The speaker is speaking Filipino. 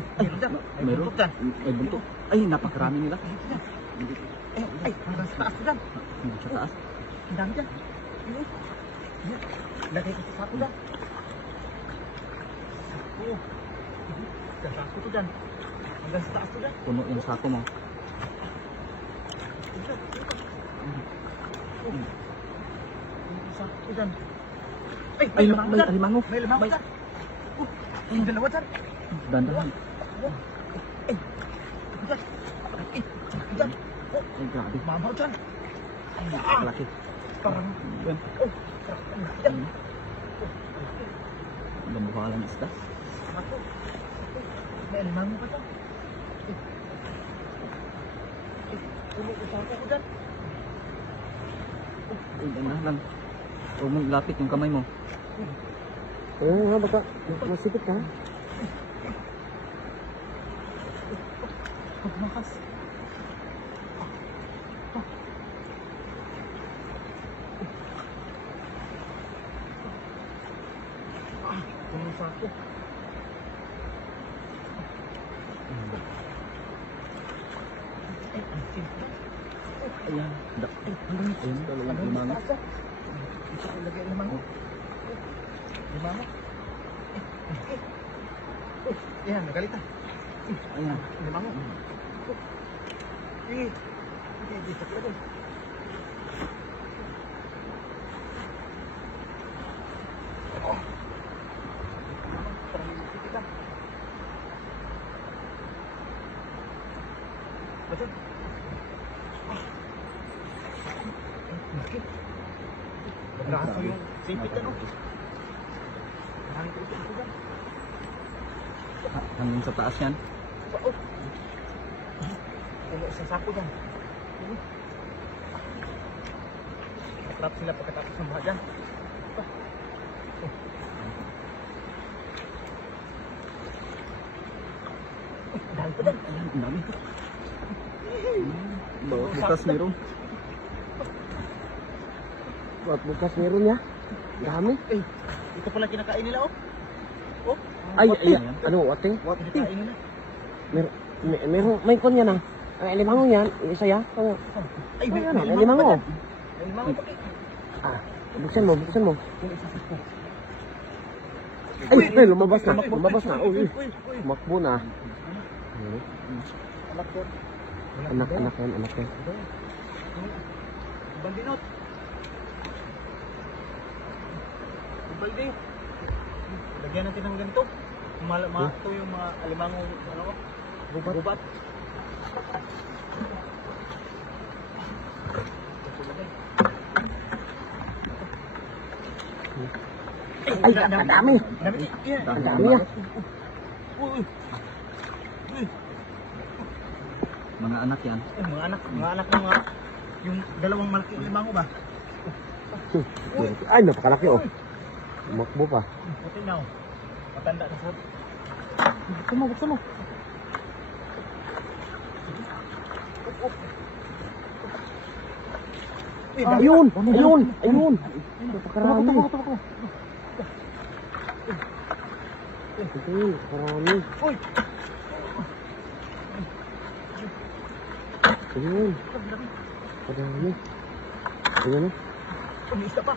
May buntok dyan. May buntok. Ay, napakarami nila. Ay, hanggang sa taas ko dyan. Hanggang sa taas. Ang dami dyan. Lagay ko sa sako dyan. Oo. Sako ko dyan. Hanggang sa taas ko dyan. Puno yung sako mo. Sako ko dyan. Ay, may alimango. May alimango dyan. Yung dalawa dyan. Dandahan. Ay, dyan. Ay, grabe. Mamaw dyan. Ay, laki. Parang, Yan. dyan. Gamukha lang isda. Ako. May alimango pa dyan. Puno ko sako ko dyan. Ay, dandahan lang. Huwag mong lapit yung kamay mo. Oo nga, baka masipit ka. Pagmakas. Puno sako. Ayan. Ayan, dalawang limango. Bisa ko lagay limango. Limango. Ayan, nagalita. Ayan. Limango. Eh, bisa ko lagay. Betul. Berasa yung sipit ano? Maraming ito dyan. Hanggang sa taas yan. Oh. Puno sa sako dyan. Masarap sila pagkatapos ng baha dyan. Dahil pa dyan. Ang dami. Bawat bukas meron. Buat bukas meron ya. Dami. Eh, ito pala kinakain nila oh. Oh. Ay, ano, ate? What kinakain nila? May kon yan ah. Ang limango yan, isa ya. Ay, Ay, ano, may limango. May limango pa. Ah, buksan mo, buksan mo. Ay, lumabas na, lumabas na. Uy, makbo na. Anak ko. Anak yan, anak yan. Bandinot. Balde. Lagyan natin ng ganito. Ito yung mga alimango, ano ko? Gubat. Ay, ang dami. Ang dami ya. Uy. Mga anak yan. Mga anak ng mga yung dalawang malaking limango ba? Ay, napakalaki oh. Makbo pa. Puti na oh. Matanda na sa. Buksan mo. Ayun. Napakarami. Ito, karami. Uy. Ayun. Karami. Ayun. Isa pa.